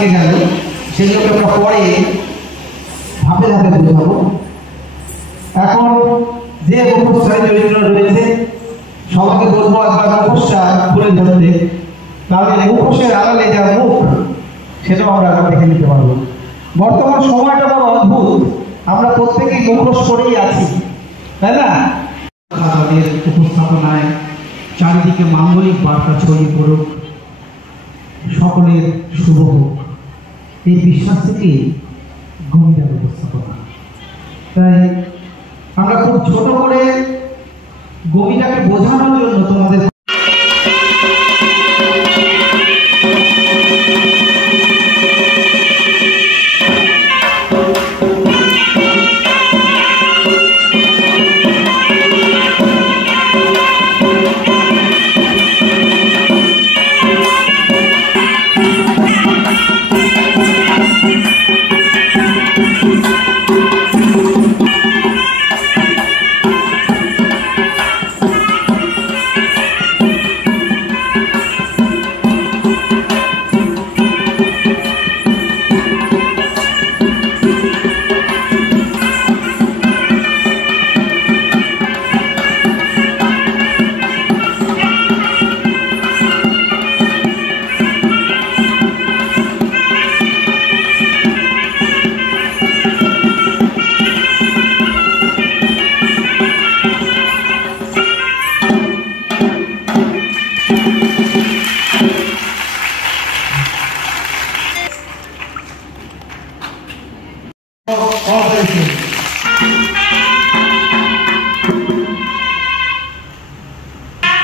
থেকে গেল, সেগুলোকে আমরা পরে ধাপে ধাপে বোঝাবো। এখন যে মুখোশধারী চরিত্র রয়েছে সবাইকে বলবো একবার মুখোশটা খুলে ধরতে, তাহলে মুখোশের আড়ালে যা মুখ সেটাও আমরা দেখে নিতে পারবো। বর্তমান সময়টা বড় অদ্ভুত, আমরা প্রত্যেকেই মুখোশ করেই আছি, তাই না? তাদের উপস্থাপনায় চারিদিকে মাঙ্গলিক বার্তা ছড়িয়ে পড়ুক, সকলের শুভ হোক, এই বিশ্বাস থেকে গম্ভীর উপস্থাপনা। তাই আমরা খুব ছোট করে গভীরাকে বোঝানোর জন্য তোমাদের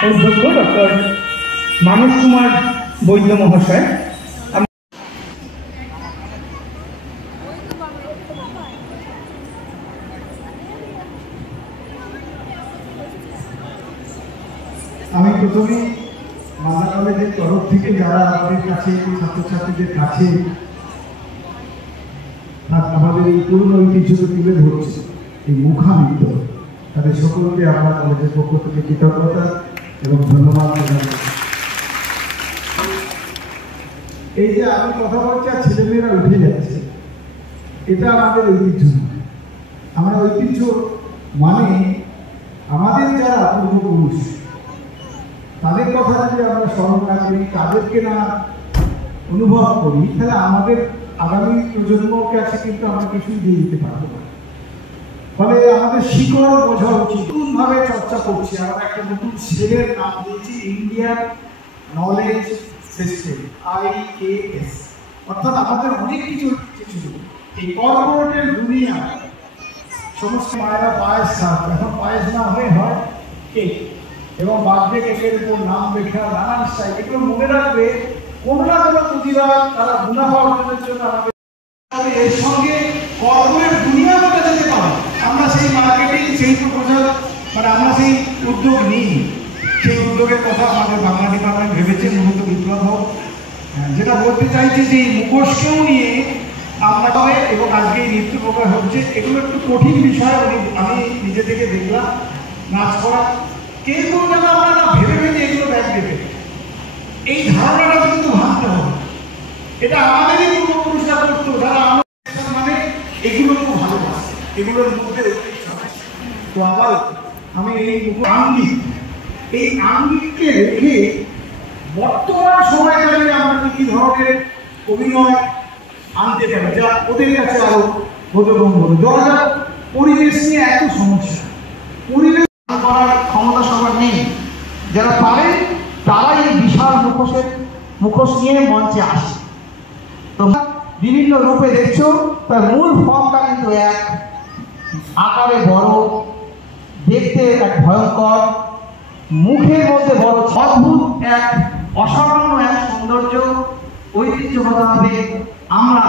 অধ্যক্ষ ডক্টর মানস কুমার বৈদ্য মহাশয়, আমি প্রথমে মালদা কলেজের তরফ থেকে যারা আমাদের কাছে ছাত্রছাত্রীদের কাছে আমাদের এই পুরনো ঐতিহ্যকে তুলে ধরছে, এই মুখানৃত্য, তাদের সকলকে আমরা কলেজের পক্ষ থেকে কৃতজ্ঞতা এবং ধন্যবাদ জানাই। এই যে আমি কথা বলছি আর ছেলেমেয়েরা উঠে যাচ্ছে, এটা আমাদের ঐতিহ্য নয়। আমরা ঐতিহ্য মানে আমাদের যারা পূর্বপুরুষ তাদের কথা যদি আমরা স্মরণ না করি, তাদেরকে না অনুভব করি, তাহলে আমাদের আগামী প্রজন্মর কাছে কিন্তু আমরা কিছুই দিয়ে দিতে পারবো না। ফলে আমাদের শিকড় বোঝা উচিত। নতুনভাবে চর্চা করছি, আমরা একটা নতুন সেলের নাম দিয়েছি ইন্ডিয়ান নলেজ সিস্টেম, IAS। অর্থাৎ আমাদের অনেক কিছু এই কর্পোরেটের দুনিয়া, সমস্ত মায়েরা পায়েস খায়, এখন পায়েস না হয়ে হয় কেক, এবং বার্থডে কেকের উপর নাম লেখা নানান স্টাইল। এগুলো মনে রাখবে, কোনো না কোনো প্রতিবাদ তারা মুনাফা অর্জনের জন্য আমাদের এর সঙ্গে কর্পোরেট দুনিয়া বলে যেতে পারে। আমরা সেই মার্কেটিং, সেই প্রপোজাল, মানে আমরা সেই উদ্যোগ নিই। সেই উদ্যোগের কথা আমাদের বাংলা ডিপার্টমেন্ট ভেবেছে, মূলত বিপ্লব হোক। যেটা বলতে চাইছি যে এই মুখোশকেও নিয়ে আমরা হয়, এবং আজকে এই নৃত্য প্রকাশ হচ্ছে, এগুলো একটু কঠিন বিষয়। আমি নিজে থেকে দেখলাম নাচ করা, কিন্তু যেন আমরা না ভেবে ভেবে এগুলো ব্যাগ দেবে, এই ধারণাটা কিন্তু ভাবতে হবে। এটা আমাদেরই পূর্বপুরুষরা করতো, যারা মানে এগুলো খুব ভালোবাসে, এগুলোর মধ্যে তো আবার আমি এই আঙ্গিক, এই আঙ্গিককে রেখে বর্তমান সময় দাঁড়িয়ে আমরা কি ধরনের অভিনয় আনতে পারি যা ওদের কাছে আরো বোধগম্য। ধরা পরিবেশ নিয়ে এত সমস্যা, পরিবেশ করার ক্ষমতা সবার নেই। যারা পারে তারাই এই বিশাল মুখোশ নিয়ে মঞ্চে আসে। তো বিভিন্ন রূপে দেখছো, তার মূল ফর্মটা কিন্তু এক, আকারে বড়, দেখতে এক ভয়ঙ্কর, মুখের মধ্যে বড়, অদ্ভুত এক অসামান্য এক সৌন্দর্য, ঐতিহ্যগতভাবে আমরা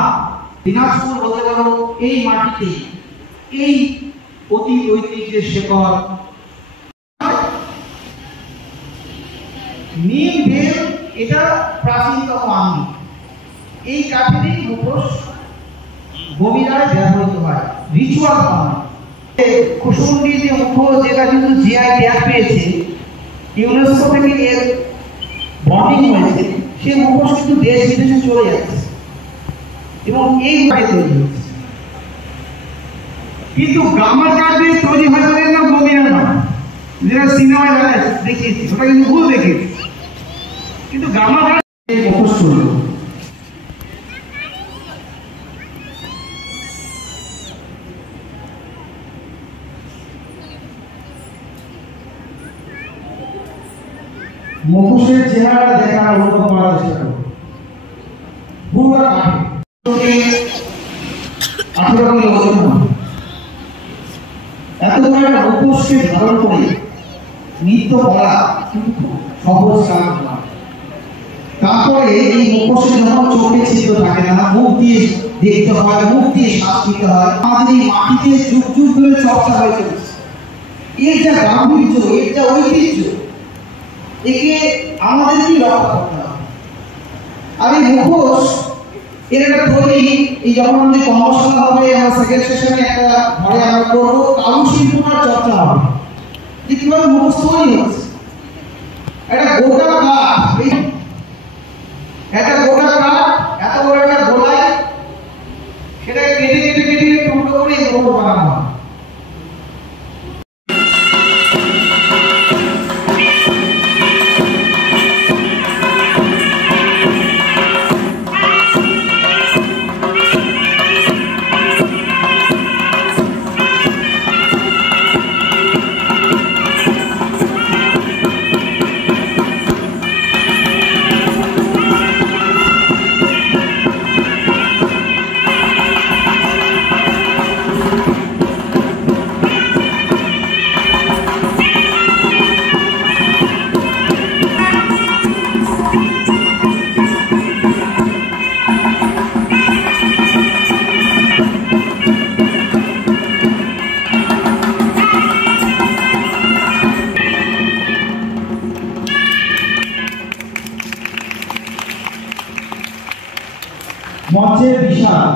দিনাজপুর বলতে পারো এই মাটিতে এই অতি ঐতিহ্যের শেকড়। নীল বেল, এটা প্রাচীনতম আঙ্গিক। এই কাঠেরই মুখোশ গভীরায় ব্যবহৃত হয় রিচুয়াল ফর্মে। কুসুমটি যে মুখোশ, যেটা কিন্তু জিআই ট্যাগ পেয়েছে, ইউনেস্কো থেকে এর বন্ডিং হয়েছে, সেই মুখোশ কিন্তু দেশ বিদেশে চলে যাচ্ছে। এবং এইভাবে তৈরি হচ্ছে। কিন্তু গামার কাঠ দিয়ে তৈরি হয় তাদের নাম বগিনা নয়, যেটা সিনেমায় দেখিয়েছি, ওটা কিন্তু ভুল দেখিয়েছি। কিন্তু গামার কাঠ মুখোশ করলো। মুখোশের চেহারা দেখা অনুভব করার চেষ্টা করো। পুরো কাঠে 18 কিলো ওজন হবে। এত বড় একটা মুখোশকে ধারণ করে নৃত্য করা কিন্তু সহজ কাজ নয়। তারপরে এই মুখোশে যখন চোখে ছিদ্র থাকে না, মুখ দিয়ে দেখতে হয়, মুখ দিয়ে শ্বাস নিতে হয়, আমাদের এই মাটিতে যুগ যুগ ধরে চর্চা হয়ে চলেছে। এর যা গাম্ভীর্য, এর যা ঐতিহ্য, একে আমাদেরকেই রক্ষা করতে হবে। আর এই মুখোশ এর একটা তৈরি, এই যখন আমাদের কর্মশালা হবে, আমরা সেকেন্ড সেশনে একটা ঘরে আমরা করবো, কারুশিল্পটার চর্চা হবে যে কিভাবে মুখোশ তৈরি হচ্ছে। একটা গোটা কাঠ, একটা গোটা কাঠ এত বড় একটা গোলায় সেটাকে কেটে কেটে কেটে টুকরো করে মুখোশ বানানো হয়। মঞ্চে বিশাল